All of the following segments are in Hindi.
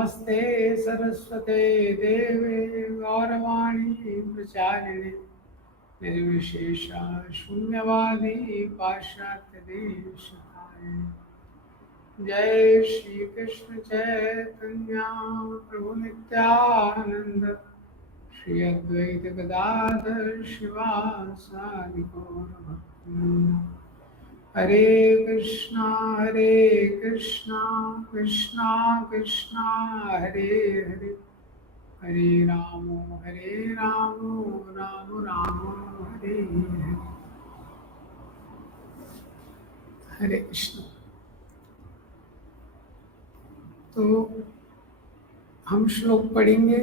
नमस्ते सरस्वते देवे गौरवाणी प्रचारिणे निर्विशेषा शून्यवादी पाश्चात्य देशकारिणे। जय श्री कृष्ण चैतन्य प्रभु नित्यानंद श्री अद्वैत गदाधर शिवासादि गौर भक्तवृंद। हरे कृष्णा कृष्णा कृष्णा हरे हरे, हरे राम राम राम हरे हरे। हरे कृष्ण। तो हम श्लोक पढ़ेंगे,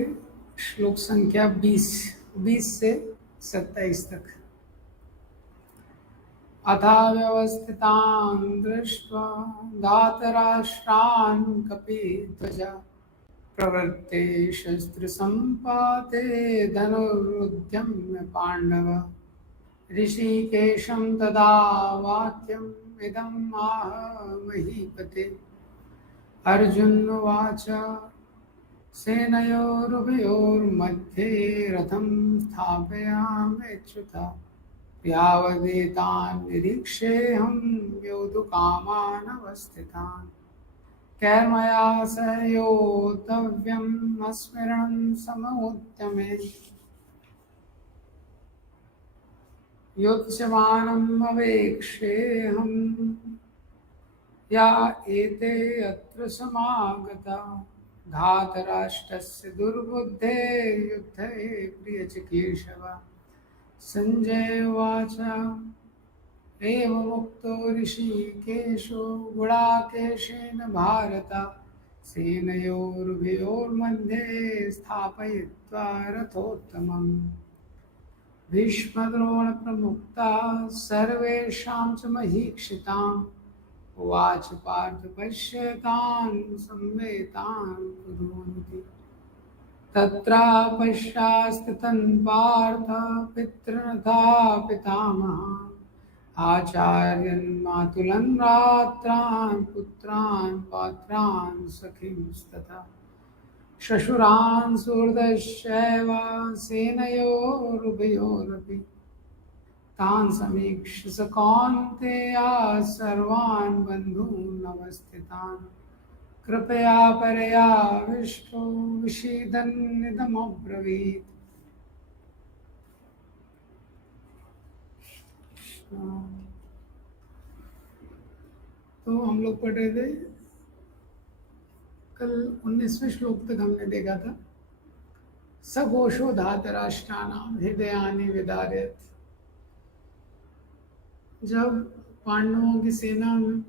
श्लोक संख्या 20 से 27 तक। अथा व्यवस्थितान् दृष्ट्वा धातराष्ट्रान् कपिध्वजा प्रवृत्ते शस्त्रसम्पाते धनुरुद्यम्य पाण्डव। ऋषिकेशं तदा वाक्यम् इदम् आह महीपते। अर्जुनोवाच सेनयोरुभयोर्मध्ये रथं स्थापयाम्यच्युत यावदेतान् निरीक्षेऽहं योद्धुकामानवस्थितान्। कैर्मया सह योद्धव्यम् अस्मिन् समोद्यमे युत्स्यमानम् अवेक्षेऽहम् या एते अत्र समागता। धातराष्ट्रस्य दुर्बुद्धे युद्धे प्रियचिकीर्षव। संजय उवाच एवमुक्तो ऋषिकेशो गुडाकेशेन भारत सेनयोरुभयोर्मध्ये स्थापयित्वा रथोत्तमम्। भीष्मद्रोणप्रमुक्ता सर्वेषां च महीक्षिताम्। उवाच पार्थ पश्यतान् सम्मेतान् कुर्वन्ति। तत्र पश्चास्थितं पार्थ पितृन्था पितामहान् आचार्यन् मातुलन् भ्रात्रान् पुत्रान् पौत्रान् सखींस्तथा श्वशुरान् सुहृदश्चैव सेनयोरुभयोरपि। तान् समीक्ष्य स कौन्तेया सर्वान् बन्धून् अवस्थितान् कृपया परयाविष्टो विषीदन्निदमब्रवीत्। तो हम लोग पढ़ रहे थे, कल 19वें श्लोक तक हमने देखा था। सघोषो धातराष्ट्राणां हृदयानि विदारयत्। जब पांडवों की सेना में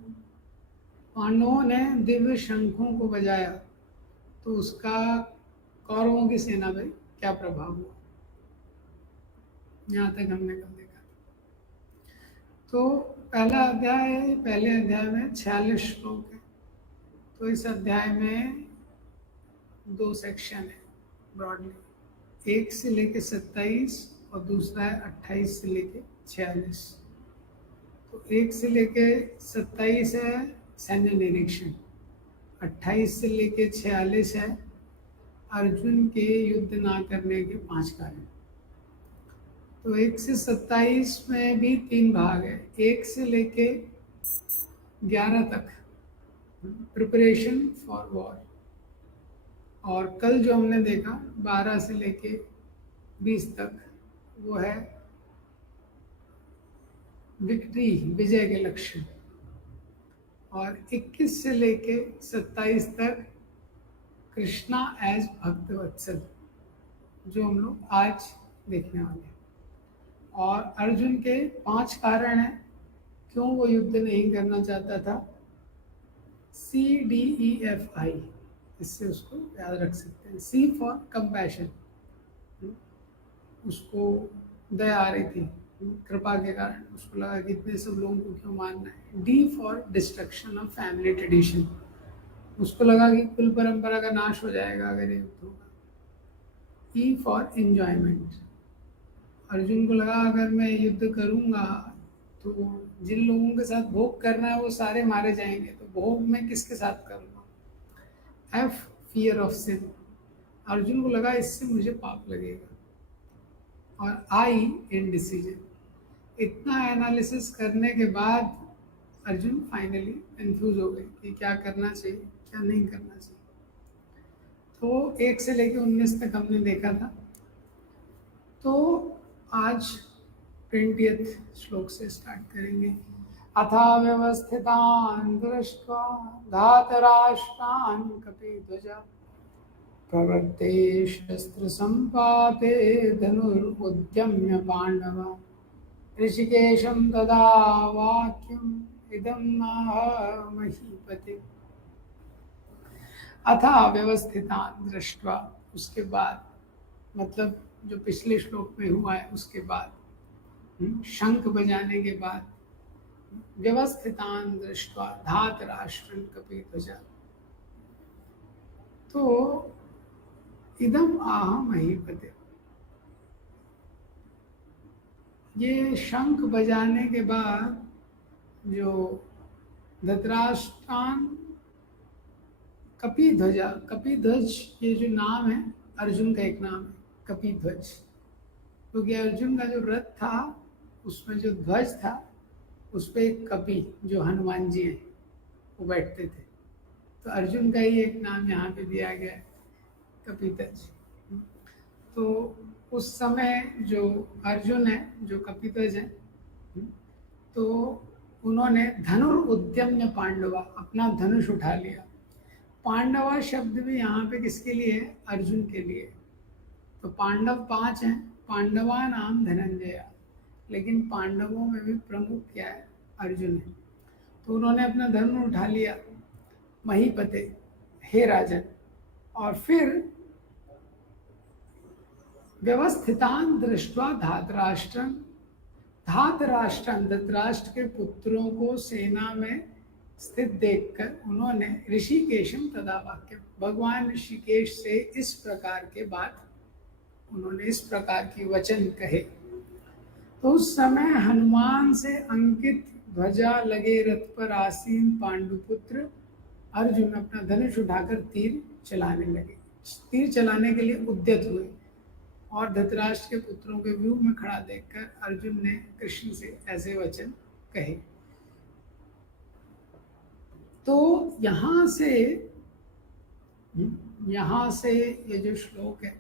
पांडवों ने दिव्य शंखों को बजाया तो उसका कौरवों की सेना पर क्या प्रभाव हुआ, यहाँ तक हमने कल देखा। तो पहले अध्याय में 46 श्लोक है। तो इस अध्याय में 2 सेक्शन है ब्रॉडली, 1 से लेके 27 और दूसरा है 28 से लेके 46। तो 1 से लेके 27 है सैन्य निरीक्षण, 28 से लेके 46 है अर्जुन के युद्ध ना करने के 5 कारण। तो 1 से 27 में भी 3 भाग है। 1 से लेके 11 तक प्रिपरेशन फॉर वॉर, और कल जो हमने देखा 12 से लेके 20 तक वो है विक्ट्री, विजय के लक्ष्य। और 21 से लेके 27 तक कृष्णा एज भक्त वत्सल, जो हम लोग आज देखने वाले हैं। और अर्जुन के 5 कारण हैं क्यों वो युद्ध नहीं करना चाहता था। CDEFI, इससे उसको याद रख सकते हैं। C फॉर कंपैशन, उसको दया आ रही थी कृपा के कारण, उसको लगा कि इतने सब लोगों को क्यों मारना है। D for destruction of family tradition, उसको लगा कि कुल परंपरा का नाश हो जाएगा अगर युद्ध होगा। E फॉर एंजॉयमेंट, अर्जुन को लगा अगर मैं युद्ध करूंगा तो जिन लोगों के साथ भोग करना है वो सारे मारे जाएंगे, तो भोग मैं किसके साथ करूंगा। F fear of sin. Arjun को लगा इससे मुझे पाप लगेगा, और आई इन डिसीजन। इतना एनालिसिस करने के बाद अर्जुन फाइनली कंफ्यूज हो गए कि क्या करना चाहिए क्या नहीं करना चाहिए। तो 1 से लेकर 19 तक हमने देखा था। तो आज 20th श्लोक से स्टार्ट करेंगे। अथा व्यवस्थितान् दृष्ट्वा धातराष्ट्रान् कपिध्वजा प्रवृत्ते शस्त्रसम्पाते धनुरुद्यम्य पाण्डवा ऋषिकेशं तदा वाक्यम् इदं नाह महीपते। अथा व्यवस्थितान् दृष्ट्वा, उसके बाद, मतलब जो पिछले श्लोक में हुआ है उसके बाद, शंख बजाने के बाद, व्यवस्थितान् दृष्ट्वा धातराष्ट्रं कपिध्वजा, तो इदम आह महीपते, ये शंख बजाने के बाद जो धृतराष्ट्रान कपिध्वजा, कपिध्वज ये जो नाम है अर्जुन का एक नाम है कपिध्वज, क्योंकि अर्जुन का जो रथ था उसमें जो ध्वज था उस पर एक कपि जो हनुमान जी हैं वो बैठते थे, तो अर्जुन का ही एक नाम यहाँ पे दिया गया है कपिध्वज। तो उस समय जो अर्जुन है जो कपिध्वज है, तो उन्होंने धनुरुद्यम्य पांडवा, अपना धनुष उठा लिया। पांडवा शब्द भी यहाँ पे किसके लिए है? अर्जुन के लिए। तो पांडव 5 हैं, पांडवा नाम धनंजय, लेकिन पांडवों में भी प्रमुख क्या है? अर्जुन है। तो उन्होंने अपना धनुष उठा लिया, महीपते, हे राजन, और फिर व्यवस्थितान दृष्ट्वा धातराष्ट्रं, धातराष्ट्रं धृतराष्ट्र के पुत्रों को सेना में स्थित देखकर उन्होंने ऋषिकेशम तदा वाक्य, भगवान ऋषिकेश से इस प्रकार के बात, उन्होंने इस प्रकार की वचन कहे। तो उस समय हनुमान से अंकित ध्वजा लगे रथ पर आसीन पांडुपुत्र अर्जुन अपना धनुष उठाकर तीर चलाने लगे। तीर चलाने के लिए उद्यत हुए और धृतराष्ट्र के पुत्रों के व्यूह में खड़ा देखकर अर्जुन ने कृष्ण से ऐसे वचन कहे। तो यहाँ से ये जो श्लोक है,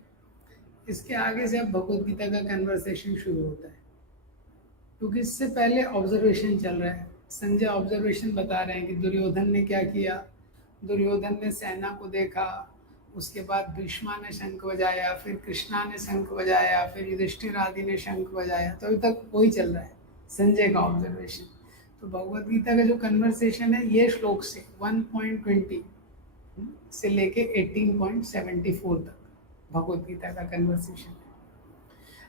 इसके आगे से अब भगवद गीता का कन्वर्सेशन शुरू होता है, क्योंकि इससे पहले ऑब्जर्वेशन चल रहा है। संजय ऑब्जर्वेशन बता रहे हैं कि दुर्योधन ने क्या किया। दुर्योधन ने सेना को देखा, उसके बाद भीष्मा ने शंख बजाया, फिर कृष्णा ने शंख बजाया, फिर युधिष्ठिर आदि ने शंख बजाया। तो अभी तक वही चल रहा है संजय का ऑब्जर्वेशन। तो भगवद गीता का जो कन्वर्सेशन है ये श्लोक से 1.20 से लेके 18.74 तक भगवद गीता का कन्वर्सेशन है।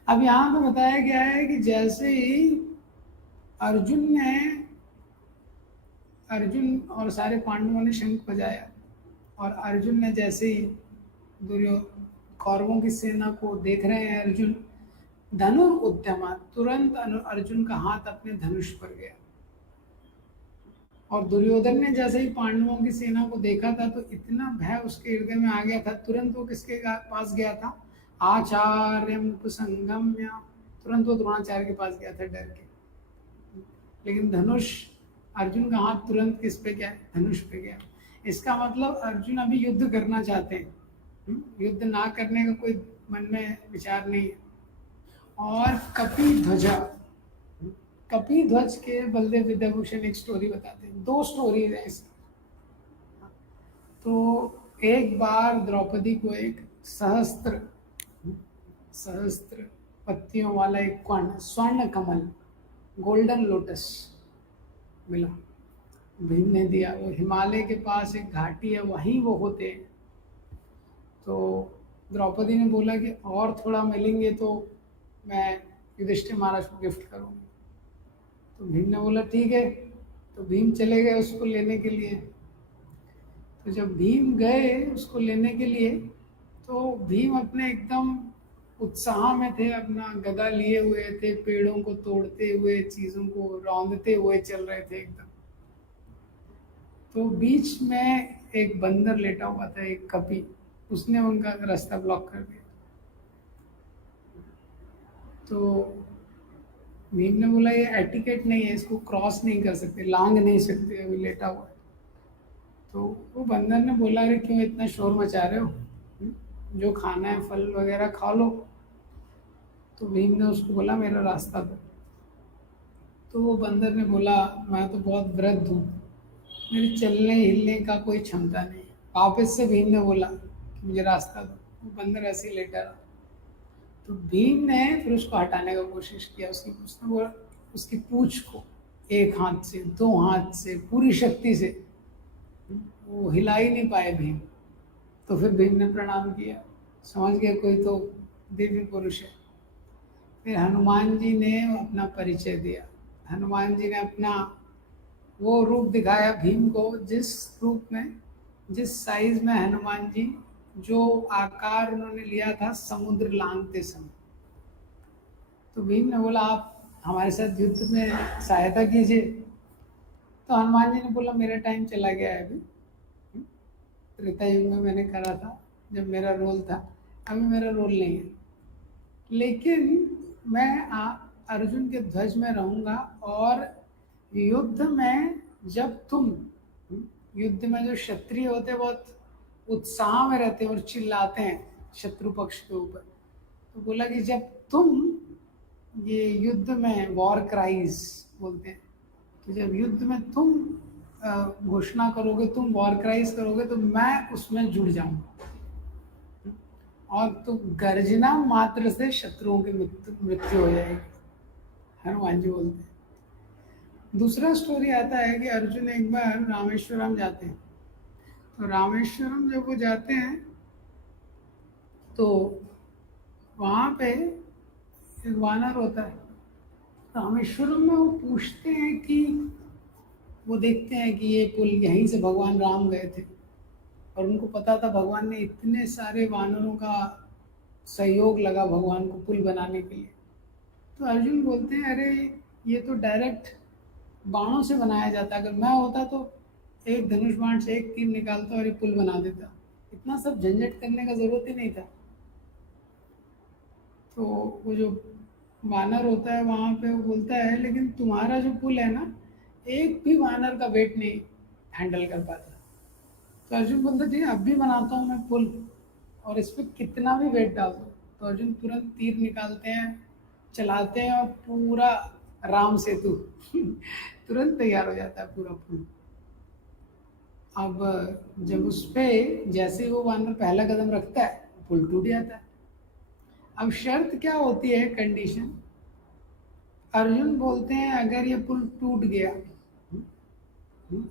अब यहाँ पे बताया गया है कि जैसे ही अर्जुन और सारे पांडवों ने शंख बजाया और अर्जुन ने जैसे ही कौरवों की सेना को देख रहे हैं अर्जुन, धनुरुद्यमा, तुरंत अर्जुन का हाथ अपने धनुष पर गया। और दुर्योधन ने जैसे ही पांडवों की सेना को देखा था तो इतना भय उसके हृदय में आ गया था, तुरंत वो किसके पास गया था? आचार्यम उपसंगम्य, तुरंत वो द्रोणाचार्य के पास गया था डर के। लेकिन धनुष, अर्जुन का हाथ तुरंत किस पे गया? धनुष पे गया। इसका मतलब अर्जुन अभी युद्ध करना चाहते हैं, युद्ध ना करने का कोई मन में विचार नहीं है। और कपिध्वजा, कपिध्वज के बलदेव विद्याभूषण एक स्टोरी बताते हैं, 2 स्टोरीज है इसकी। तो एक बार द्रौपदी को एक सहस्त्र पत्तियों वाला एक स्वर्ण कमल, गोल्डन लोटस मिला, भीम ने दिया। वो हिमालय के पास एक घाटी है, वहीं वो होते हैं। तो द्रौपदी ने बोला कि और थोड़ा मिलेंगे तो मैं युधिष्ठिर महाराज को गिफ्ट करूँगी। तो भीम ने बोला ठीक है। तो भीम चले गए उसको लेने के लिए। तो जब भीम गए उसको लेने के लिए, तो भीम अपने एकदम उत्साह में थे, अपना गदा लिए हुए थे, पेड़ों को तोड़ते हुए, चीज़ों को रौंदते हुए चल रहे थे एकदम। तो बीच में एक बंदर लेटा हुआ था, एक कपि, उसने उनका रास्ता ब्लॉक कर दिया। तो भीम ने बोला ये एटिकेट नहीं है, इसको क्रॉस नहीं कर सकते, लांग नहीं सकते, अभी लेटा हुआ है। तो वो बंदर ने बोला अरे क्यों इतना शोर मचा रहे हो, जो खाना है फल वगैरह खा लो। तो भीम ने उसको बोला मेरा रास्ता दो। तो वो बंदर ने बोला मैं तो बहुत वृद्ध हूँ, मेरे चलने हिलने का कोई क्षमता नहीं है। वापस से भीम ने बोला कि मुझे रास्ता दो। वो बंदर ऐसे ही लेटा रहा। तो भीम ने फिर उसको हटाने का कोशिश किया, उसने बोला उसकी पूंछ को एक हाथ से, दो हाथ से, पूरी शक्ति से, वो हिला ही नहीं पाए भीम। तो फिर भीम ने प्रणाम किया, समझ गया कोई तो दिव्य पुरुष है। फिर हनुमान जी ने अपना परिचय दिया। हनुमान जी ने अपना वो रूप दिखाया भीम को, जिस रूप में, जिस साइज में हनुमान जी, जो आकार उन्होंने लिया था समुद्र लांघते समय। तो भीम ने बोला आप हमारे साथ युद्ध में सहायता कीजिए। तो हनुमान जी ने बोला मेरा टाइम चला गया है अभी, त्रेता युग में मैंने करा था जब मेरा रोल था, अभी मेरा रोल नहीं है, लेकिन मैं अर्जुन के ध्वज में रहूंगा। और युद्ध में जब तुम, युद्ध में जो क्षत्रिय होते हैं बहुत उत्साह में रहते हैं और चिल्लाते हैं शत्रु पक्ष के ऊपर। तो बोला कि जब तुम ये युद्ध में वॉर क्राइज बोलते हैं, तो जब युद्ध में तुम घोषणा करोगे, तुम वॉर क्राइज करोगे, तो मैं उसमें जुड़ जाऊंगा और तो गर्जना मात्र से शत्रुओं की मृत्यु हो जाएगी, हनुमान जी बोलते हैं। दूसरा स्टोरी आता है कि अर्जुन एक बार रामेश्वरम जाते हैं। तो रामेश्वरम जब वो जाते हैं तो वहाँ पे एक वानर होता है। रामेश्वरम में वो पूछते हैं कि वो देखते हैं कि ये पुल यहीं से भगवान राम गए थे, और उनको पता था भगवान ने इतने सारे वानरों का सहयोग लगा भगवान को पुल बनाने के लिए। तो अर्जुन बोलते हैं अरे ये तो डायरेक्ट बाणों से बनाया जाता, अगर मैं होता तो एक धनुष बाण से एक तीर निकालता और ये पुल बना देता, इतना सब झंझट करने का जरूरत ही नहीं था। तो वो जो वानर होता है वहाँ पे वो बोलता है लेकिन तुम्हारा जो पुल है ना, एक भी वानर का वेट नहीं हैंडल कर पाता। तो अर्जुन बोलता ठीक है अब भी बनाता हूँ मैं पुल, और इस पर कितना भी वेट डाल दो। तो अर्जुन तुरंत तीर निकालते हैं, चलाते हैं, और पूरा राम सेतु तुरंत तैयार हो जाता है पूरा पुल। अब जब उस पे जैसे ही वो वानर पहला कदम रखता है पुल टूट जाता है। अब शर्त क्या होती है, कंडीशन, अर्जुन बोलते हैं अगर ये पुल टूट गया,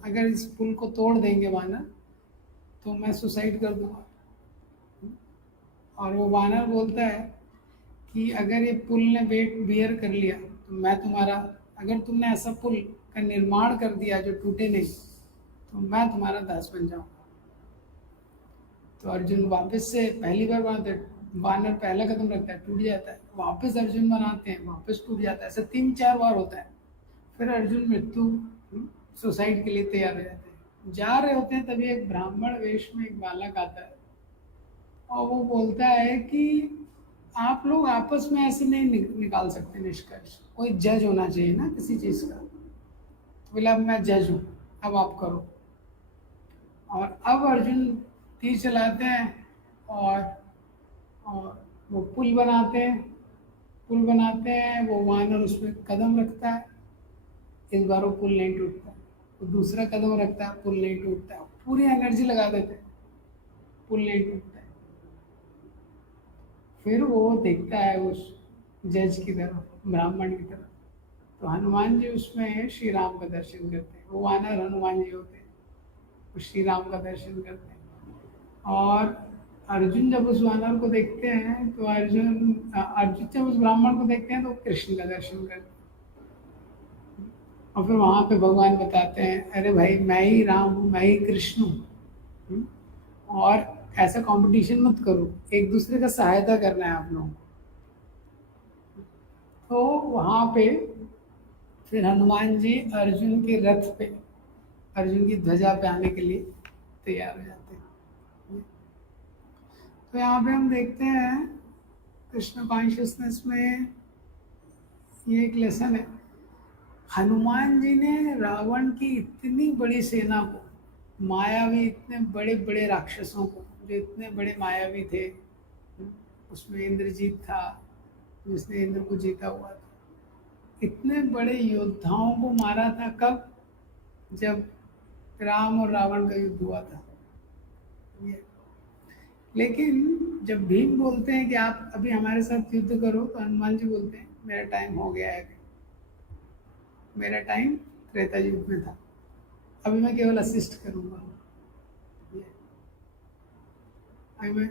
अगर इस पुल को तोड़ देंगे वानर, तो मैं सुसाइड कर दूंगा। और वो वानर बोलता है कि अगर ये पुल ने वेट बियर कर लिया तो मैं तुम्हारा, अगर तुमने ऐसा पुल का निर्माण कर दिया जो टूटे नहीं, तो मैं तुम्हारा दास बन जाऊंगा। तो अर्जुन वापस से पहली बार बनाते, वानर पहला कदम रखता है टूट जाता है, वापस अर्जुन बनाते हैं वापस टूट जाता है, ऐसा 3-4 बार होता है। फिर अर्जुन मृत्यु सुसाइड के लिए तैयार हो जाते हैं। जा रहे होते हैं तभी एक ब्राह्मण वेश में एक बालक आता है और वो बोलता है कि आप लोग आपस में ऐसे नहीं निकाल सकते निष्कर्ष, कोई जज होना चाहिए ना किसी चीज़ का। तो बोला अब मैं जज हूँ, अब आप करो। और अब अर्जुन तीर चलाते हैं और वो पुल बनाते हैं, पुल बनाते हैं, वो वानर उसमें कदम रखता है, इस बार वो पुल नहीं टूटता। वो दूसरा कदम रखता है, पुल नहीं टूटता, पूरी एनर्जी लगा देते हैं, पुल नहीं टूटता है। फिर वो देखता है उस जज की तरफ, ब्राह्मण की तरफ, तो हनुमान जी उसमें श्री राम का दर्शन करते हैं। वो वानर हनुमान जी होते हैं, वो श्री राम का दर्शन करते हैं। और अर्जुन जब उस वानर को देखते हैं तो अर्जुन जब उस ब्राह्मण को देखते हैं तो कृष्ण का दर्शन करते हैं। और फिर वहाँ पे भगवान बताते हैं अरे भाई मैं ही राम हूँ, मैं ही कृष्ण हूँ, और ऐसा कंपटीशन मत करो, एक दूसरे का सहायता करना है आप लोगों को। तो वहाँ पे फिर हनुमान जी अर्जुन के रथ पे, अर्जुन की ध्वजा पे आने के लिए तैयार हो जाते हैं। तो यहाँ पे हम देखते हैं कृष्ण कॉन्शियसनेस में ये एक लेसन है। हनुमान जी ने रावण की इतनी बड़ी सेना को, मायावी इतने बड़े बड़े राक्षसों को, जो इतने बड़े मायावी थे, उसमें इंद्रजीत था जिसने इंद्र को जीता हुआ था, इतने बड़े योद्धाओं को मारा था। कब? जब राम और रावण का युद्ध हुआ था। ये लेकिन जब भीम बोलते हैं कि आप अभी हमारे साथ युद्ध करो, तो हनुमान जी बोलते हैं मेरा टाइम हो गया है, मेरा टाइम त्रेता युग में था, अभी मैं केवल असिस्ट करूंगा। ये अभी मैं,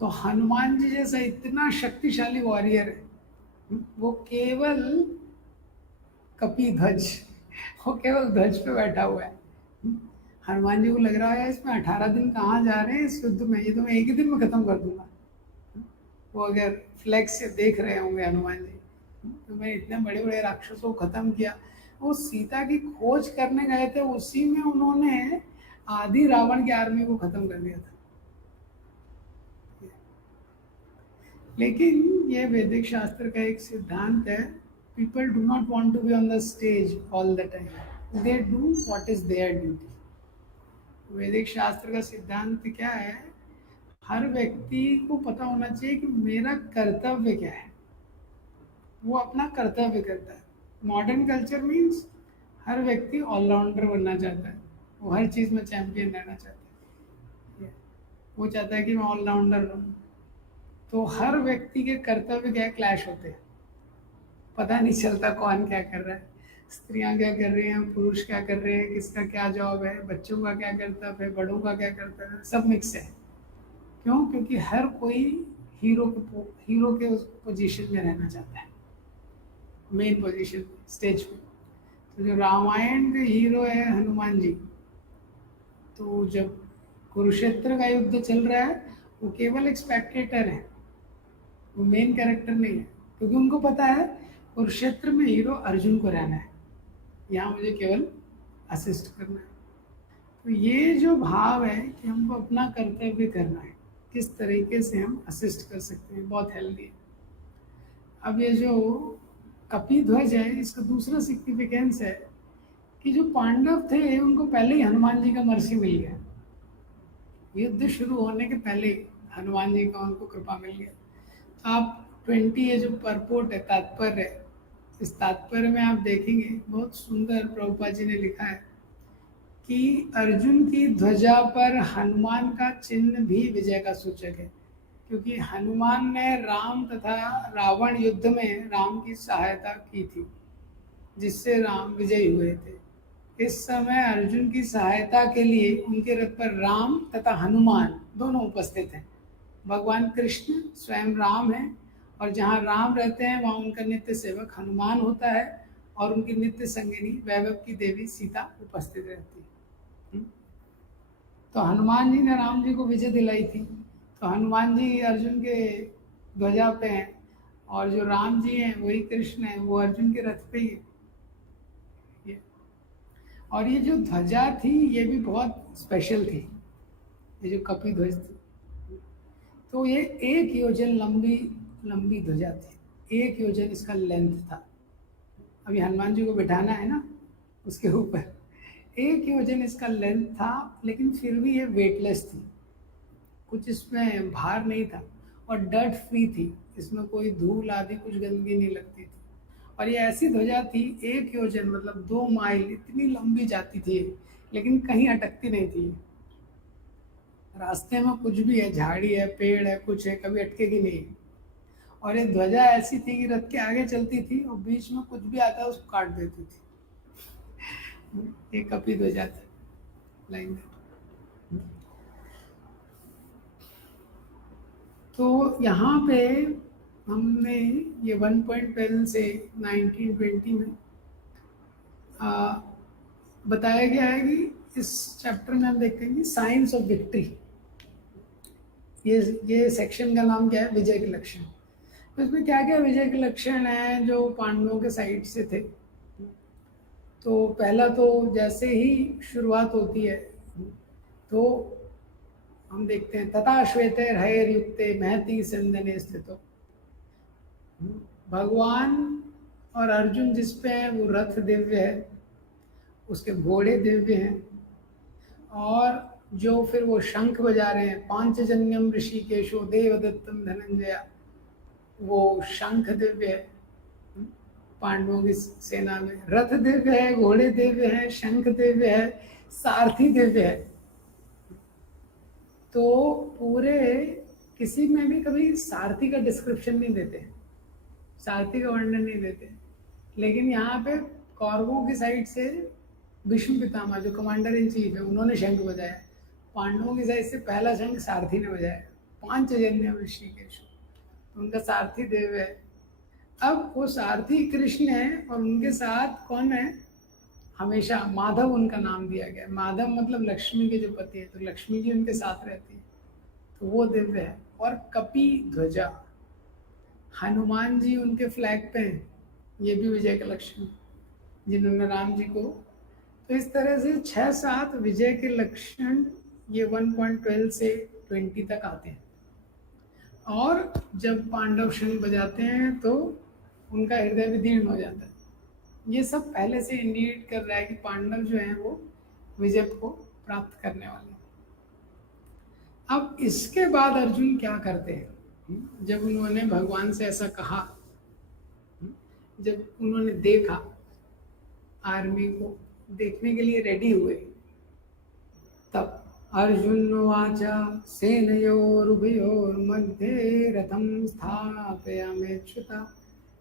तो हनुमान जी जैसा इतना शक्तिशाली वॉरियर है, वो केवल कपी ध्वज, वो केवल ध्वज पे बैठा हुआ है। हनुमान जी को लग रहा है इसमें 18 दिन कहाँ जा रहे हैं इस युद्ध में, ये तो मैं एक ही दिन में खत्म कर दूंगा। वो अगर फ्लैक्स से देख रहे होंगे हनुमान जी, तो मैंने इतने बड़े बड़े राक्षसों को खत्म किया। वो सीता की खोज करने गए थे, उसी में उन्होंने आधी रावण की आर्मी को खत्म कर दिया था। लेकिन ये वैदिक शास्त्र का एक सिद्धांत है, people do not want to be on the stage all the time, they do what is their duty. वैदिक शास्त्र का सिद्धांत क्या है? हर व्यक्ति को पता होना चाहिए कि मेरा कर्तव्य क्या है, वो अपना कर्तव्य करता है। मॉडर्न कल्चर मीन्स हर व्यक्ति ऑलराउंडर बनना चाहता है, वो हर चीज़ में चैंपियन रहना चाहता है, वो चाहता है कि मैं ऑलराउंडर रहूँ। तो हर व्यक्ति के कर्तव्य क्या क्लैश होते हैं, पता नहीं चलता कौन क्या कर रहा है, स्त्रियां क्या कर रही हैं, पुरुष क्या कर रहे हैं, किसका क्या जॉब है, बच्चों का क्या कर्तव्य है, बड़ों का क्या कर्तव्य है, सब मिक्स है। क्यों? क्योंकि हर कोई हीरो के उस पोजीशन में रहना चाहता है, मेन पोजीशन स्टेज पे। तो जो रामायण के हीरो है हनुमान जी, तो जब कुरुक्षेत्र का युद्ध चल रहा है, वो केवल एक स्पेक्टेटर है, वो मेन कैरेक्टर नहीं है। क्योंकि उनको पता है कुरुक्षेत्र में हीरो अर्जुन को रहना है, यहाँ मुझे केवल असिस्ट करना है। तो ये जो भाव है कि हमको अपना कर्तव्य करना है, किस तरीके से हम असिस्ट कर सकते हैं, बहुत हेल्दी है। अब ये जो कपी ध्वज है, इसका दूसरा सिग्निफिकेंस है कि जो पांडव थे उनको पहले ही हनुमान जी का मर्सी मिल गया, युद्ध शुरू होने के पहले ही हनुमान जी का उनको कृपा मिल गया। आप 20 ये जो परपोर्ट है, तात्पर्य है, इस तात्पर्य में आप देखेंगे बहुत सुंदर प्रभुपाद जी ने लिखा है कि अर्जुन की ध्वजा पर हनुमान का चिन्ह भी विजय का सूचक है, क्योंकि हनुमान ने राम तथा रावण युद्ध में राम की सहायता की थी, जिससे राम विजयी हुए थे। इस समय अर्जुन की सहायता के लिए उनके रथ पर राम तथा हनुमान दोनों उपस्थित हैं। भगवान कृष्ण स्वयं राम हैं, और जहाँ राम रहते हैं वहाँ उनका नित्य सेवक हनुमान होता है, और उनकी नित्य संगिनी वैभव की देवी सीता उपस्थित रहती है। तो हनुमान जी ने राम जी को विजय दिलाई थी, तो हनुमान जी अर्जुन के ध्वजा पे हैं, और जो राम जी हैं वही कृष्ण हैं, वो अर्जुन के रथ पे ही है। और ये जो ध्वजा थी ये भी बहुत स्पेशल थी, ये जो कपि ध्वज थी, तो ये 1 योजन लंबी लंबी ध्वजा थी, 1 योजन इसका लेंथ था। अभी हनुमान जी को बिठाना है ना उसके ऊपर, 1 योजन इसका लेंथ था, लेकिन फिर भी ये वेटलेस थी, कुछ इसमें भार नहीं था, और डर्ट फ्री थी, इसमें कोई धूल आदि कुछ गंदगी नहीं लगती थी। और ये ऐसी ध्वजा थी, 1 योजन मतलब 2 माइल इतनी लंबी जाती थी, लेकिन कहीं अटकती नहीं थी। रास्ते में कुछ भी है, झाड़ी है, पेड़ है, कुछ है, कभी अटकेगी नहीं। और ये ध्वजा ऐसी थी कि रथ के आगे चलती थी और बीच में कुछ भी आता है उसको काट देती थी। ये कपि ध्वजा थी, लाइन। तो यहाँ पे हमने ये 1.12 से 1920 में बताया गया है कि इस चैप्टर में हम देखते हैं कि साइंस ऑफ विक्ट्री, ये सेक्शन का नाम क्या है? विजय के लक्षण। तो इसमें क्या क्या विजय के लक्षण हैं जो पांडवों के साइड से थे? तो पहला तो जैसे ही शुरुआत होती है तो हम देखते हैं तथा श्वेते हयर युक्ते महती सिंधने स्थितो, भगवान और अर्जुन जिस पे है वो रथ दिव्य है, उसके घोड़े दिव्य हैं, और जो फिर वो शंख बजा रहे हैं, पांचजन्यम ऋषिकेशो देवदत्तम धनंजया, वो शंख दिव्य है। पांडवों की सेना में रथ दिव्य है, घोड़े दिव्य है, शंख दिव्य है, सारथी दिव्य है। तो पूरे किसी में भी कभी सारथी का डिस्क्रिप्शन नहीं देते, सारथी का वर्णन नहीं देते, लेकिन यहाँ पे कौरवों की साइड से भीष्म पितामह जो कमांडर इन चीफ है उन्होंने शंख बजाया, पांडवों की साइड से पहला शंख सारथी ने बजाया, पांचजन्य ऋषिकेश, तो उनका सारथी देव है। अब वो सारथी कृष्ण है और उनके साथ कौन है, हमेशा माधव उनका नाम दिया गया, माधव मतलब लक्ष्मी के जो पति है, तो लक्ष्मी जी उनके साथ रहती है, तो वो दिव्य है। और कपि ध्वजा, हनुमान जी उनके फ्लैग पे हैं, ये भी विजय के लक्षण जिन्होंने राम जी को, तो इस तरह से 6-7 विजय के लक्षण ये 1.12 से 20 तक आते हैं। और जब पांडव शंख बजाते हैं तो उनका हृदय विदीर्ण हो जाता है। ये सब पहले से इंडिकेट कर रहा है कि पांडव जो हैं वो विजय को प्राप्त करने वाले हैं। अब इसके बाद अर्जुन क्या करते हैं, जब उन्होंने भगवान से ऐसा कहा, जब उन्होंने देखा, आर्मी को देखने के लिए रेडी हुए, तब अर्जुन उवाच सेनयोरुभयोर्मध्ये रथं स्थापयाम्युत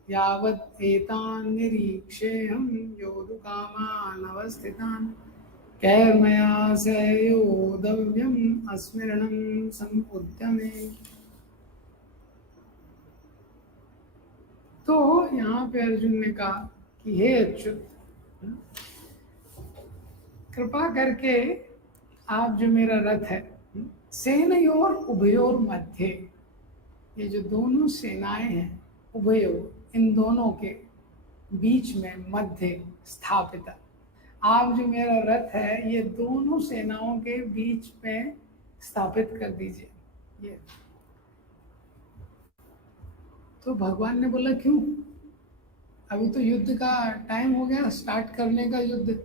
यावत् एतान् निरीक्षेऽहं योद्धुकामान् अवस्थितान् कैर्मया स योद्धव्यम् अस्मिरणं समुद्यमे। तो यहाँ पे अर्जुन ने कहा कि हे अच्युत, कृपा करके आप जो मेरा रथ है, सेनयोर उभयोर मध्य, ये जो दोनों सेनाएं हैं, उभयोर इन दोनों के बीच में मध्य स्थापित, आप जो मेरा रथ है ये दोनों सेनाओं के बीच में स्थापित कर दीजिए। ये तो भगवान ने बोला क्यों, अभी तो युद्ध का टाइम हो गया, स्टार्ट करने का युद्ध,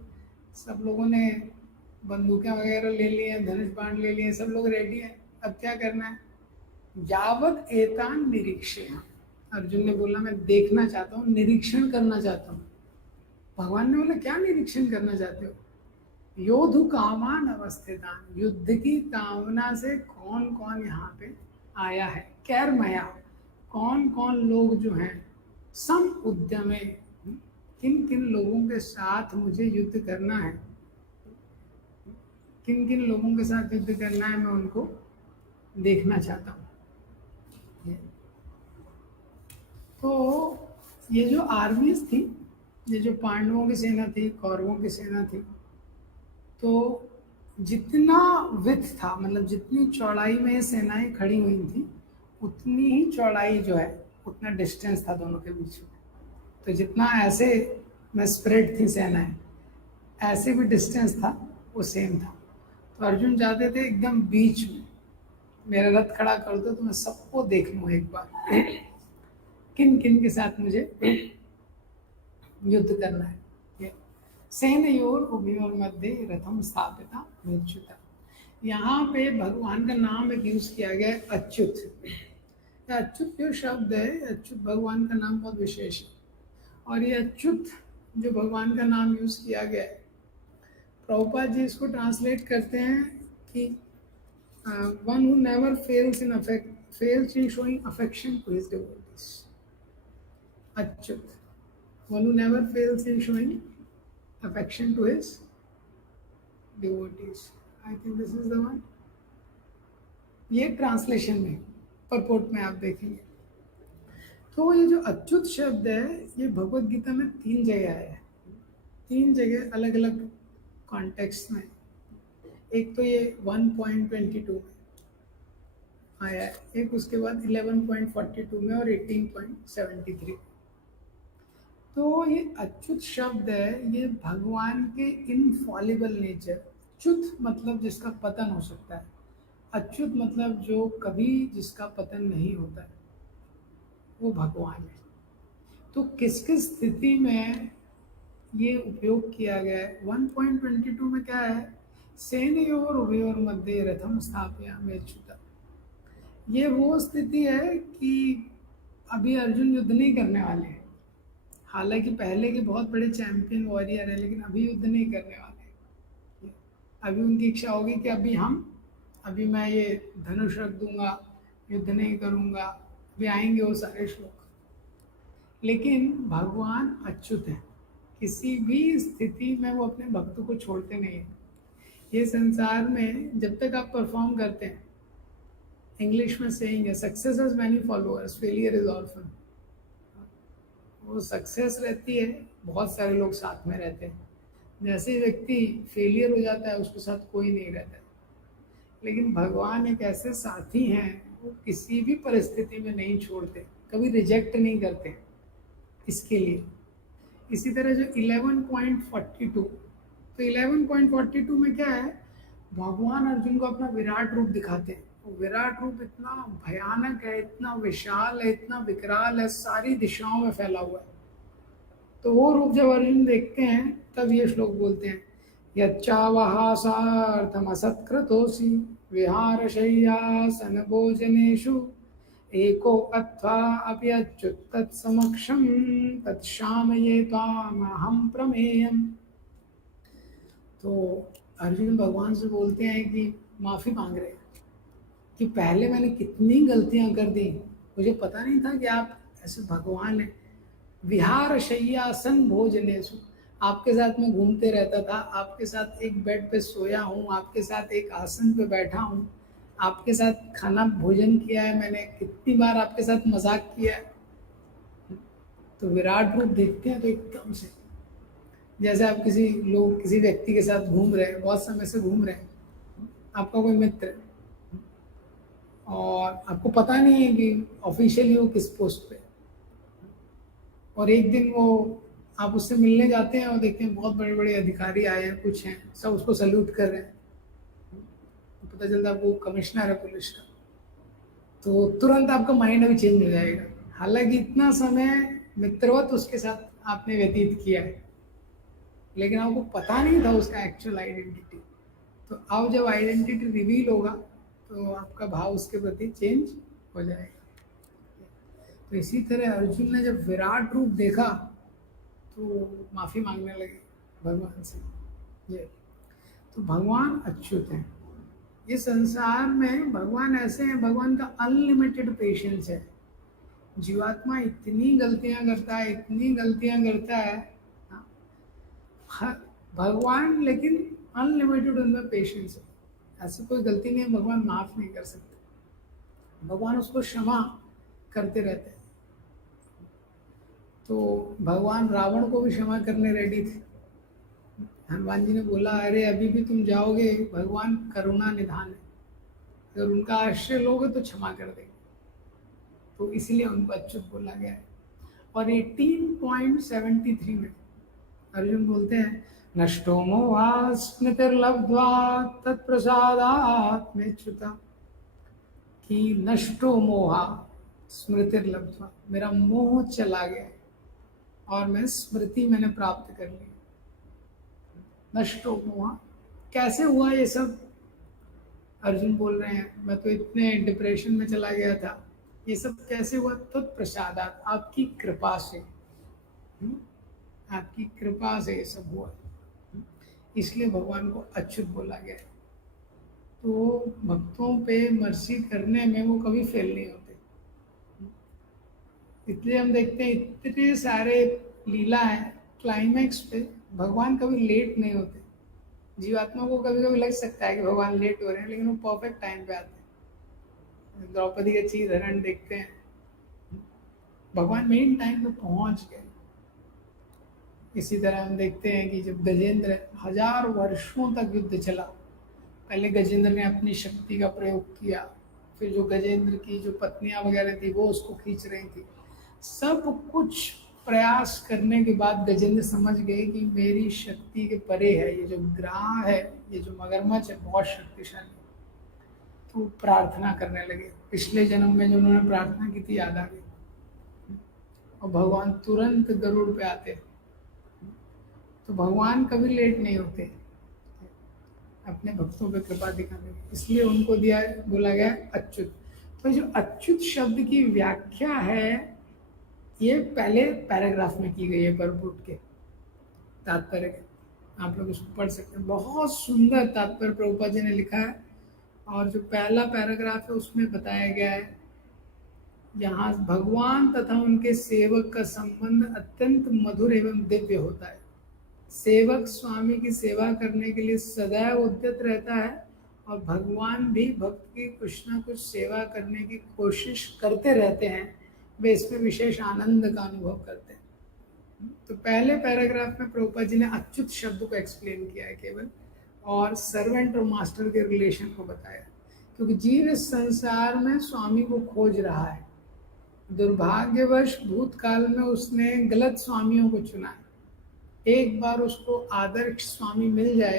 सब लोगों ने बंदूकें वगैरह ले लिए, धनुष बाण ले लिए, सब लोग रेडी हैं, अब क्या करना है। यावत एतान निरीक्षे, अर्जुन ने बोला मैं देखना चाहता हूँ, निरीक्षण करना चाहता हूँ। भगवान ने बोला क्या निरीक्षण करना चाहते हो, योद्धु कामान अवस्थितान, युद्ध की कामना से कौन कौन यहाँ पे आया है, कैरमया कौन कौन लोग जो हैं, सम उद्यमे किन किन लोगों के साथ मुझे युद्ध करना है, किन किन लोगों के साथ युद्ध करना है, मैं उनको देखना चाहता हूँ। तो ये जो आर्मीज थी, ये जो पांडवों की सेना थी, कौरवों की सेना थी, तो जितना विड्थ था, मतलब जितनी चौड़ाई में ये सेनाएं खड़ी हुई थी, उतनी ही चौड़ाई जो है, उतना डिस्टेंस था दोनों के बीच में। तो जितना ऐसे में स्प्रेड थी सेनाएं, ऐसे भी डिस्टेंस था, वो सेम था। तो अर्जुन चाहते थे एकदम बीच में मेरा रथ खड़ा कर दो, तो मैं सबको देख लूँ एक बार किन किन के साथ मुझे युद्ध करना है। सेनयोर उभयोर मध्य रथम स्थापिता निश्चिता, यहाँ पे भगवान का नाम एक यूज किया गया है अच्युत। अच्युत जो शब्द है, अच्युत भगवान का नाम बहुत विशेष है, और ये अच्युत जो भगवान का नाम यूज किया गया है, प्रभुपाद जी इसको ट्रांसलेट करते हैं कि one who never fails in showing affection to his devotees. Achyut, one who never fails in showing affection to his devotees. I think this is the one. ये ट्रांसलेशन में, परपोर्ट में आप देखेंगे। तो ये जो अच्युत शब्द है, ये भगवत गीता में 3 जगह आया है, 3 जगह अलग अलग कॉन्टेक्स्ट में। एक तो ये 1.22 में आया है, एक उसके बाद 11.42 में और 18.73 में। तो ये अच्युत शब्द है, ये भगवान के इनफॉलिबल नेचर, च्युत मतलब जिसका पतन हो सकता है, अच्युत मतलब जो कभी जिसका पतन नहीं होता है, वो भगवान है। तो किस किस स्थिति में ये उपयोग किया गया है? 1.22 में क्या है? सेनयोर उभयोर मध्य रथम स्थापयामि अच्युता। ये वो स्थिति है कि अभी अर्जुन युद्ध नहीं करने वाले हैं। हालांकि पहले के बहुत बड़े चैंपियन वॉरियर है, लेकिन अभी युद्ध नहीं करने वाले। अभी उनकी इच्छा होगी कि अभी मैं ये धनुष रख दूंगा, युद्ध नहीं करूंगा। अभी आएंगे वो सारे श्लोक। लेकिन भगवान अच्युत है, किसी भी स्थिति में वो अपने भक्तों को छोड़ते नहीं है। ये संसार में जब तक आप परफॉर्म करते हैं, इंग्लिश में सेइंग है, success has many followers, failure is orphan. वो सक्सेस रहती है, बहुत सारे लोग साथ में रहते हैं। जैसे ही व्यक्ति फेलियर हो जाता है, उसके साथ कोई नहीं रहता है। लेकिन भगवान एक ऐसे साथी हैं, वो किसी भी परिस्थिति में नहीं छोड़ते, कभी रिजेक्ट नहीं करते इसके लिए। इसी तरह जो 11.42, तो 11.42 में क्या है? भगवान अर्जुन को अपना विराट रूप दिखाते हैं। वो विराट रूप इतना भयानक है, इतना विशाल है, इतना विकराल है, सारी दिशाओं में फैला हुआ है। तो वो रूप जब अर्जुन देखते हैं, तब ये श्लोक बोलते हैं, यच्चावहासार्थमसत्कृतोऽसि विहारशय्यासन भोजनेषु एको अथवा अपि अच्युत तत्समक्षम तत्क्षामये त्वामहं प्रमेयम्। तो अर्जुन भगवान से बोलते हैं कि माफ़ी मांग रहे हैं कि पहले मैंने कितनी गलतियां कर दी, मुझे पता नहीं था कि आप ऐसे भगवान हैं। विहार शय्यासन भोजनेषु, आपके साथ मैं घूमते रहता था, आपके साथ एक बेड पे सोया हूँ, आपके साथ एक आसन पे बैठा हूँ, आपके साथ खाना भोजन किया है मैंने, कितनी बार आपके साथ मजाक किया है। तो विराट रूप देखते हैं तो एकदम से, जैसे आप किसी व्यक्ति के साथ घूम रहे हैं, बहुत समय से घूम रहे हैं, आपका कोई मित्र है और आपको पता नहीं है कि ऑफिशियली वो किस पोस्ट पे, और एक दिन वो आप उससे मिलने जाते हैं और देखते हैं बहुत बड़े बड़े अधिकारी आए हैं, कुछ हैं, सब उसको सल्यूट कर रहे हैं। तो पता चलता है वो कमिश्नर है पुलिस का। तो तुरंत आपका माइंड अभी चेंज हो जाएगा, हालांकि इतना समय मित्रवत उसके साथ आपने व्यतीत किया है, लेकिन आपको पता नहीं था उसका एक्चुअल आइडेंटिटी। तो अब जब आइडेंटिटी रिवील होगा, तो आपका भाव उसके प्रति चेंज हो जाएगा। तो इसी तरह अर्जुन ने जब विराट रूप देखा, तो माफ़ी मांगने लगे भगवान से। ये तो भगवान अच्युत हैं। ये संसार में भगवान ऐसे हैं, भगवान का अनलिमिटेड पेशेंस है। जीवात्मा इतनी गलतियां करता है, इतनी गलतियां करता है, भगवान लेकिन अनलिमिटेड उनमें पेशेंस है। ऐसी कोई गलती नहीं है भगवान माफ़ नहीं कर सकते, भगवान उसको क्षमा करते रहते हैं। तो भगवान रावण को भी क्षमा करने रेडी थे। हनुमान जी ने बोला, अरे अभी भी तुम जाओगे, भगवान करुणा निधान है, अगर उनका आश्रय लोगे तो क्षमा कर देंगे। तो इसलिए उनको अच्युत बोला गया है। और 18.73 में अर्जुन बोलते हैं, नष्टो मोहा स्मृतिर्लब्ध्वा तत्प्रसादात् मेच्युता। कि नष्टो मोहा स्मृतिर्लब्ध्वा, मेरा मोह चला गया और मैं स्मृति मैंने प्राप्त कर ली। नष्टो मोहा, कैसे हुआ ये सब? अर्जुन बोल रहे हैं, मैं तो इतने डिप्रेशन में चला गया था, ये सब कैसे हुआ? तत्प्रसादात्, आपकी कृपा से, आपकी कृपा से ये सब हुआ। इसलिए भगवान को अच्युत बोला गया है। तो भक्तों पे मर्सी करने में वो कभी फेल नहीं होते। इसलिए हम देखते हैं इतने सारे लीला हैं, क्लाइमैक्स पे भगवान कभी लेट नहीं होते। जीवात्मा को कभी कभी लग सकता है कि भगवान लेट हो रहे हैं, लेकिन वो परफेक्ट टाइम पे आते हैं। द्रौपदी का चीर हरण देखते हैं, भगवान मेन टाइम पे पहुंच गए। इसी तरह हम देखते हैं कि जब गजेंद्र 1000 वर्षों तक युद्ध चला, पहले गजेंद्र ने अपनी शक्ति का प्रयोग किया, फिर जो गजेंद्र की जो पत्नियां वगैरह थी वो उसको खींच रही थी। सब कुछ प्रयास करने के बाद गजेंद्र समझ गए कि मेरी शक्ति के परे है, ये जो ग्राह है, ये जो मगरमच्छ है, बहुत शक्तिशाली। तो प्रार्थना करने लगे, पिछले जन्म में जो उन्होंने प्रार्थना की थी याद आ गई, और भगवान तुरंत गरुड़ पे आते। तो भगवान कभी लेट नहीं होते अपने भक्तों पे कृपा दिखाने में, इसलिए उनको दिया बोला गया अच्युत। तो जो अच्युत शब्द की व्याख्या है ये पहले पैराग्राफ में की गई है परुपुट के तात्पर्य के, आप लोग उसको पढ़ सकते हैं, बहुत सुंदर तात्पर्य प्रभुपाद जी ने लिखा है। और जो पहला पैराग्राफ है उसमें बताया गया है यहाँ भगवान तथा उनके सेवक का संबंध अत्यंत मधुर एवं दिव्य होता है। सेवक स्वामी की सेवा करने के लिए सदैव उद्यत रहता है और भगवान भी भक्त की कुछ ना कुछ सेवा करने की कोशिश करते रहते हैं, वे इसमें विशेष आनंद का अनुभव करते हैं। तो पहले पैराग्राफ में प्रभुपाद जी ने अच्युत शब्द को एक्सप्लेन किया है केवल, और सर्वेंट और मास्टर के रिलेशन को बताया, क्योंकि जीव इस संसार में स्वामी को खोज रहा है। दुर्भाग्यवश भूतकाल में उसने गलत स्वामियों को चुना है। एक बार उसको आदर्श स्वामी मिल जाए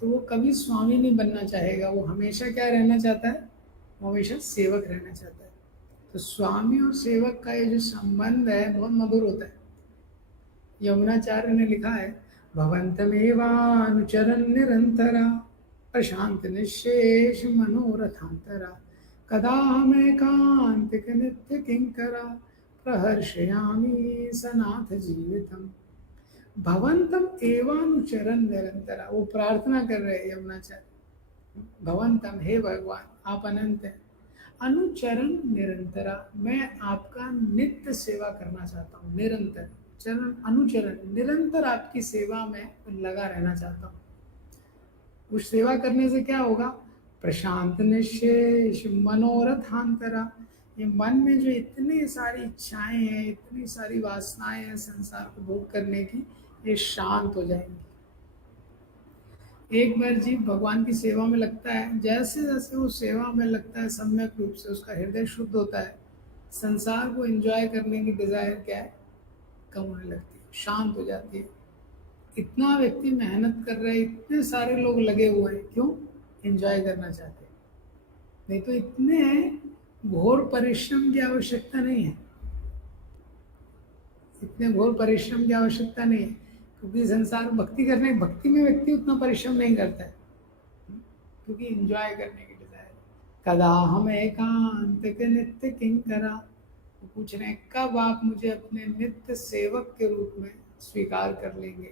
तो वो कभी स्वामी नहीं बनना चाहेगा, वो हमेशा क्या रहना चाहता है, वो हमेशा सेवक रहना चाहता है। तो स्वामी और सेवक का ये जो संबंध है बहुत मधुर होता है। यमुनाचार्य ने लिखा है, भवन्तमेवानुचरन् निरन्तरा प्रशांत निशेष मनोरथांतरा कदाहमेकान्तिक नित्य किंकरा प्रहर्षयामि सनाथ जीवितम्। भवंतम एवानुचरन निरंतरा, वो प्रार्थना कर रहे हैं यमुनाचार्य, भवंतम हे भगवान आप अनंत हैं, अनुचरण निरंतरा मैं आपका नित्य सेवा करना चाहता हूँ, निरंतर चरण अनुचरण निरंतर आपकी सेवा में लगा रहना चाहता हूँ। उस सेवा करने से क्या होगा, प्रशांत निशेष मनोरथांतरा, ये मन में जो इतनी सारी इच्छाएं हैं, इतनी सारी वासनाएं हैं संसार को भोग करने की, ये शांत हो जाएंगी। एक बार जीव भगवान की सेवा में लगता है, जैसे जैसे वो सेवा में लगता है सम्यक रूप से उसका हृदय शुद्ध होता है, संसार को एंजॉय करने की डिजायर क्या है, कम होने लगती है, शांत हो जाती है। इतना व्यक्ति मेहनत कर रहे हैं, इतने सारे लोग लगे हुए हैं, क्यों, एंजॉय करना चाहते हैं। नहीं तो इतने घोर परिश्रम की आवश्यकता नहीं है, इतने घोर परिश्रम की आवश्यकता नहीं है, क्योंकि संसार भक्ति करने, भक्ति में व्यक्ति उतना परिश्रम नहीं करता है, क्योंकि एंजॉय करने की डिजायर। कदा हम एकांत के नित्य किंकरा, वो पूछ रहे हैं कब आप मुझे अपने नित्य सेवक के रूप में स्वीकार कर लेंगे।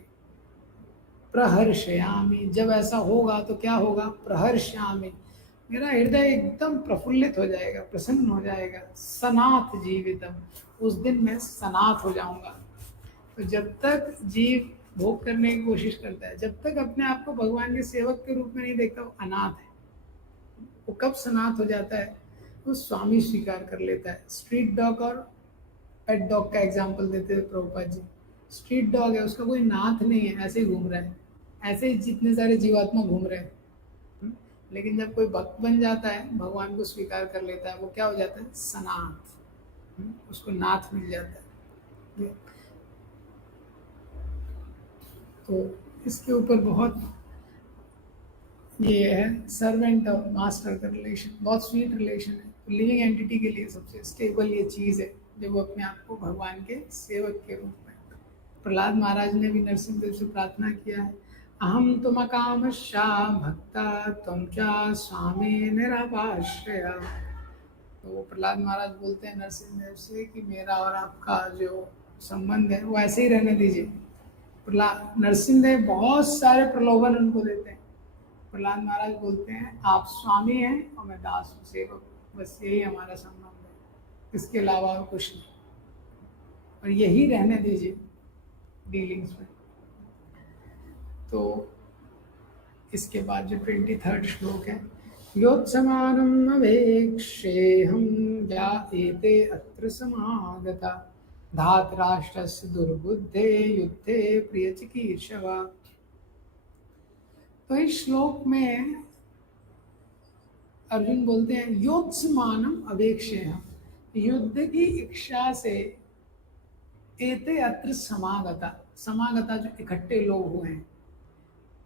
प्रहर्षयामि, जब ऐसा होगा तो क्या होगा, प्रहर्षयामि मेरा हृदय एकदम प्रफुल्लित हो जाएगा, प्रसन्न हो जाएगा। सनाथ जीवितम, उस दिन मैं सनाथ हो जाऊंगा। तो जब तक जीव भोग करने की कोशिश करता है, जब तक अपने आप को भगवान के सेवक के रूप में नहीं देखता, वो अनाथ है। वो कब सनाथ हो जाता है, वो स्वामी स्वीकार कर लेता है। स्ट्रीट डॉग और पेट डॉग का एग्जाम्पल देते थे प्रभुपाद जी। स्ट्रीट डॉग है, उसका कोई नाथ नहीं है, ऐसे ही घूम रहा है, ऐसे ही जितने सारे जीवात्मा घूम रहे हैं। लेकिन जब कोई भक्त बन जाता है, भगवान को स्वीकार कर लेता है, वो क्या हो जाता है, सनाथ, उसको नाथ मिल जाता है। तो इसके ऊपर बहुत ये है सर्वेंट और मास्टर का रिलेशन, बहुत स्वीट रिलेशन है। लिविंग एंटिटी के लिए सबसे स्टेबल ये चीज़ है, जब वो अपने आप को भगवान के सेवक के रूप में। प्रहलाद महाराज ने भी नरसिंहदेव से प्रार्थना किया है, अहम तुम कामश्या भक्ता तुम चा स्वामी निरापाश्रया। तो प्रहलाद महाराज बोलते हैं नरसिंहदेव से कि मेरा और आपका जो संबंध है वो ऐसे ही रहने दीजिए। प्रहलाद नरसिंहदेव बहुत सारे प्रलोभन उनको देते हैं, प्रहलाद महाराज बोलते हैं आप स्वामी हैं और मैं दास हूँ, सेवक हूँ, बस यही हमारा संबंध है, इसके अलावा और कुछ नहीं, और यही रहने दीजिए डीलिंग्स में। तो इसके बाद जो 23rd श्लोक है, योत्समानम् अवेक्षेऽहं या एते अत्र समागता धातराष्ट्रस्य दुर्बुद्धे युद्धे प्रियचिकीर्षवा। तो इस श्लोक में अर्जुन बोलते हैं योत्समानम् अवेक्षेऽहं, युद्ध की इच्छा से एते अत्र समागता, समागता जो इकट्ठे लोग हुए हैं,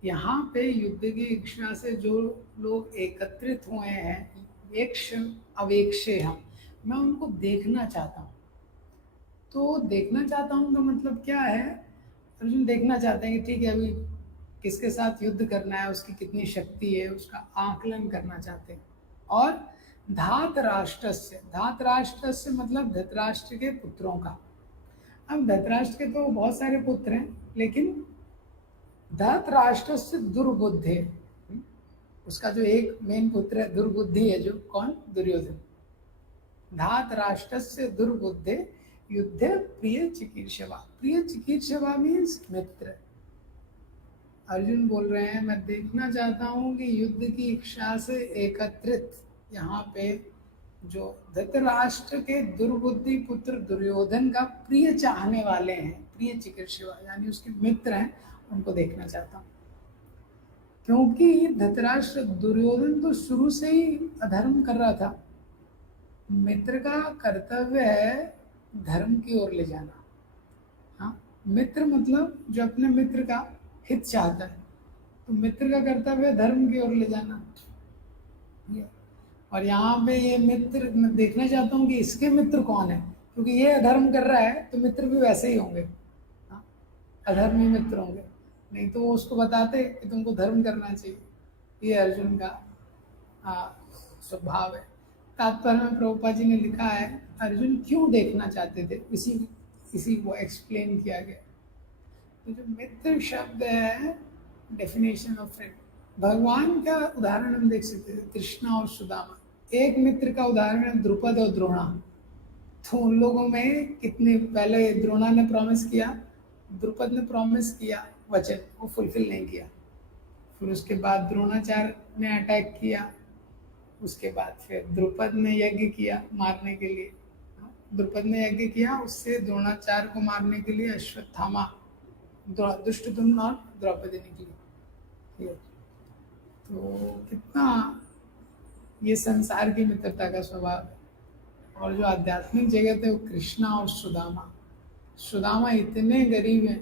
यहाँ पे युद्ध की इच्छा से जो लोग एकत्रित हुए हैं, एक्ष अवेक्षे हम, मैं उनको देखना चाहता हूँ। तो देखना चाहता हूँ का मतलब क्या है? अर्जुन देखना चाहते हैं कि ठीक है अभी किसके साथ युद्ध करना है, उसकी कितनी शक्ति है, उसका आकलन करना चाहते हैं। और धातराष्ट्र मतलब धृतराष्ट्र के पुत्रों का। अब धृतराष्ट्र के तो बहुत सारे पुत्र हैं, लेकिन धृतराष्ट्र से दुर्बुद्धे, उसका जो एक मेन पुत्र है दुर्बुद्धि है, जो कौन? दुर्योधन। धातराष्ट्र से दुर्बुद्धे युद्ध प्रिय चिकीर्षवा। प्रिय चिकीर्षवा मीन्स मित्र। अर्जुन बोल रहे हैं मैं देखना चाहता हूं कि युद्ध की इच्छा से एकत्रित यहाँ पे जो धृतराष्ट्र के दुर्बुद्धि पुत्र दुर्योधन का प्रिय चाहने वाले हैं, प्रिय चिकीर्षवा यानी उसके मित्र हैं, उनको देखना चाहता हूँ। क्योंकि धृतराष्ट्र दुर्योधन तो शुरू से ही अधर्म कर रहा था। मित्र का कर्तव्य है धर्म की ओर ले जाना। हाँ, मित्र मतलब जो अपने मित्र का हित चाहता है, तो मित्र का कर्तव्य है धर्म की ओर ले जाना। और यहाँ पे ये मित्र, मैं देखना चाहता हूँ कि इसके मित्र कौन है, क्योंकि ये अधर्म कर रहा है तो मित्र भी वैसे ही होंगे। हाँ, अधर्मी मित्र होंगे, नहीं तो वो उसको बताते कि तुमको धर्म करना चाहिए। ये अर्जुन का स्वभाव है। तात्पर्य में प्रभुपाद जी ने लिखा है अर्जुन क्यों देखना चाहते थे, इसी को एक्सप्लेन किया गया। तो जो मित्र शब्द है, डेफिनेशन ऑफ फ्रेंड, भगवान का उदाहरण हम देख सकते हैं, कृष्णा और सुदामा। एक मित्र का उदाहरण है द्रुपद और द्रोणा। तो उन लोगों में कितने, पहले द्रोणा ने प्रॉमिस किया, द्रुपद ने प्रॉमिस किया वचन, वो फुलफिल नहीं किया। फिर उसके बाद द्रोणाचार्य ने अटैक किया, उसके बाद फिर द्रुपद ने यज्ञ किया मारने के लिए। द्रुपद ने यज्ञ किया, उससे द्रोणाचार्य को मारने के लिए अश्वत्थामा, दुष्टद्युम्न और द्रौपदी निकली। तो कितना ये संसार की मित्रता का स्वभाव है। और जो आध्यात्मिक जगत है वो कृष्णा और सुदामा। सुदामा इतने गरीब हैं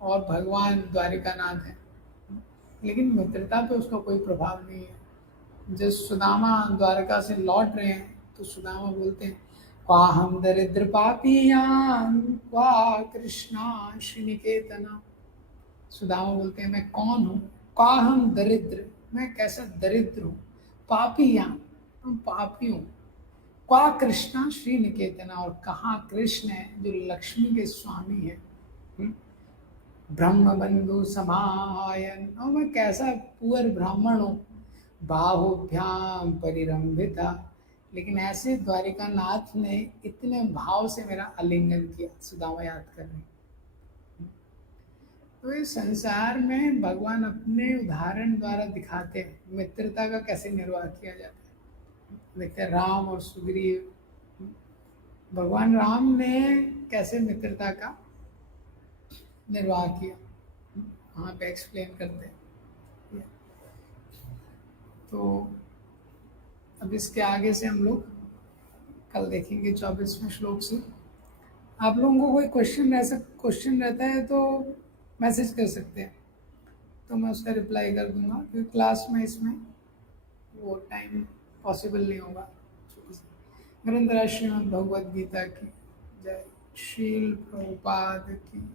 और भगवान द्वारिकानाथ है, लेकिन मित्रता पे उसका कोई प्रभाव नहीं है। जब सुदामा द्वारका से लौट रहे हैं तो सुदामा बोलते हैं क्वा हम दरिद्र पापियां क्वा कृष्णा श्रीनिकेतना। सुदामा बोलते हैं मैं कौन हूँ, क्वा हम दरिद्र, मैं कैसा दरिद्र हूँ, पापियां, हम पापी हूँ, क्वा कृष्णा श्रीनिकेतना, और कहाँ कृष्ण है जो लक्ष्मी के स्वामी है, ब्रह्म बंधु समायन, और मैं कैसा पुअर ब्राह्मण हूँ, बाहुभ्याम परिरंभिता, लेकिन ऐसे द्वारिका नाथ ने इतने भाव से मेरा आलिंगन किया। सुदामा याद कर रहे हैं। तो इस संसार में भगवान अपने उदाहरण द्वारा दिखाते हैं मित्रता का कैसे निर्वाह किया जाता है। देखते हैं राम और सुग्रीव, भगवान राम ने कैसे मित्रता का निर्वाह किया, वहाँ पे एक्सप्लेन करते हैं। तो अब इसके आगे से हम लोग कल देखेंगे 24वें श्लोक से। आप लोगों को कोई क्वेश्चन रहता है तो मैसेज कर सकते हैं, तो मैं उसका रिप्लाई कर दूंगा, क्योंकि क्लास में इसमें वो टाइम पॉसिबल नहीं होगा। ग्रंथराज श्रीमद् भगवद गीता की जय। श्रील प्रभुपाद की